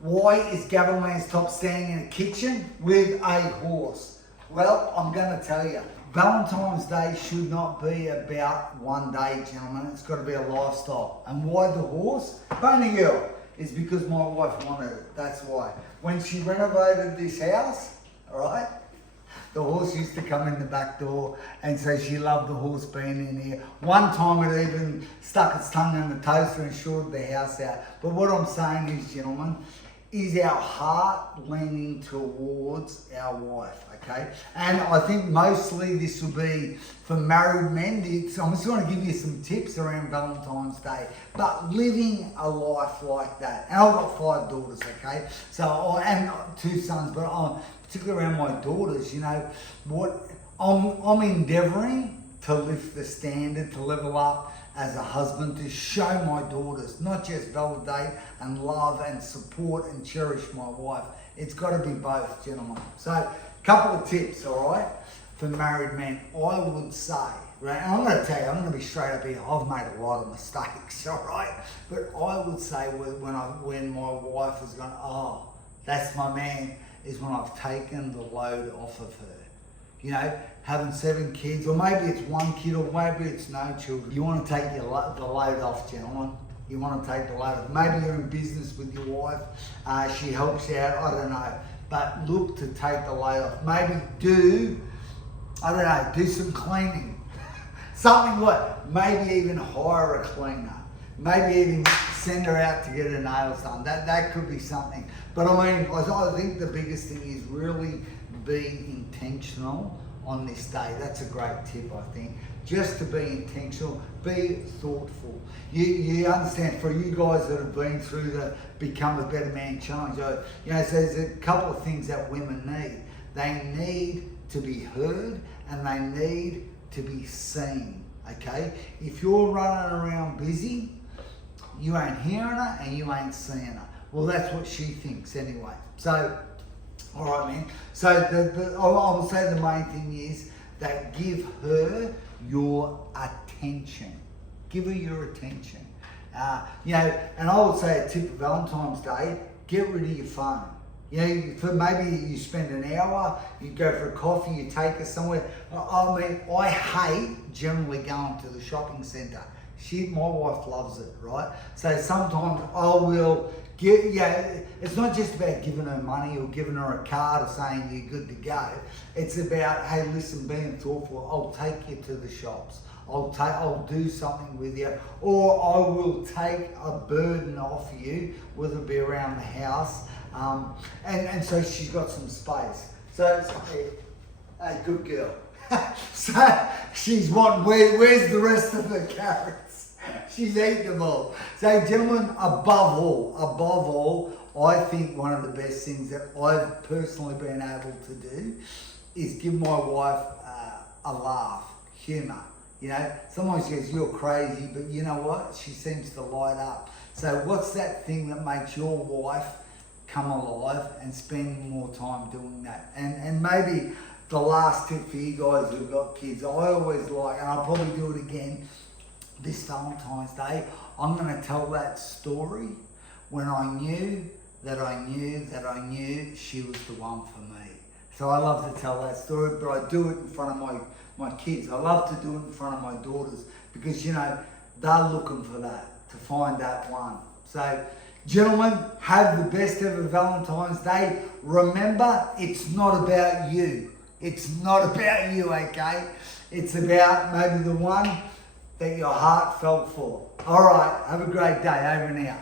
Why is Valentine's top standing in the kitchen with a horse? Well, I'm going to tell you. Valentine's Day should not be about one day, gentlemen. It's got to be a lifestyle. And why the horse? Funny girl, is because my wife wanted it. That's why. When she renovated this house, all right, the horse used to come in the back door, and so she loved the horse being in here. One time it even stuck its tongue in the toaster and shorted the house out. But what I'm saying is, gentlemen, is our heart leaning towards our wife, okay? And I think mostly this will be for married men. I'm just going to give you some tips around Valentine's Day, but living a life like that. And I've got 5 daughters, okay? So, and 2 sons, but particularly around my daughters, you know, what I'm endeavouring to lift the standard, to level up as a husband, to show my daughters, not just validate and love and support and cherish my wife. It's got to be both, gentlemen. So, a couple of tips, all right, for married men. I would say, right, and I'm going to tell you, I'm going to be straight up here, I've made a lot of mistakes, all right? But I would say when my wife has gone, oh, that's my man, is when I've taken the load off of her. You know, having 7 kids, or maybe it's 1 kid, or maybe it's no children. You want to take the load off, gentlemen. You want to take the load off. Maybe you're in business with your wife. She helps you out, I don't know. But look to take the load off. Maybe do some cleaning. Something like, maybe even hire a cleaner. Maybe even send her out to get her nails done. That could be something. But I mean, I think the biggest thing is really be intentional on this day. That's a great tip, I think. Just to be intentional, be thoughtful. You understand, for you guys that have been through the Become a Better Man challenge, you know, so there's a couple of things that women need. They need to be heard and they need to be seen, okay? If you're running around busy, you ain't hearing her and you ain't seeing her. Well, that's what she thinks anyway. So, all right, man. So I will say the main thing is that give her your attention. Give her your attention. You know, and I would say a tip for Valentine's Day, get rid of your phone. You know, for maybe you spend an hour, you go for a coffee, you take her somewhere. I mean, I hate generally going to the shopping centre. My wife loves it, right? So sometimes I will it's not just about giving her money or giving her a card or saying you're good to go. It's about, hey, listen, being thoughtful. I'll take you to the shops. I'll do something with you, or I will take a burden off you, whether it be around the house. And so she's got some space. So it's a good girl. So she's wanting, where's the rest of the carrots? She's eating them all. So gentlemen, above all, I think one of the best things that I've personally been able to do is give my wife a laugh, humour. You know, sometimes she goes, you're crazy, but you know what? She seems to light up. So what's that thing that makes your wife come alive and spend more time doing that? And maybe the last tip for you guys who've got kids, I always like, and I'll probably do it again this Valentine's Day, I'm going to tell that story when I knew that I knew she was the one for me. So I love to tell that story, but I do it in front of my kids. I love to do it in front of my daughters because, you know, they're looking for that, to find that one. So, gentlemen, have the best ever Valentine's Day. Remember, it's not about you. It's not about you, okay? It's about maybe the one that your heart felt for. All right, have a great day. Over and out.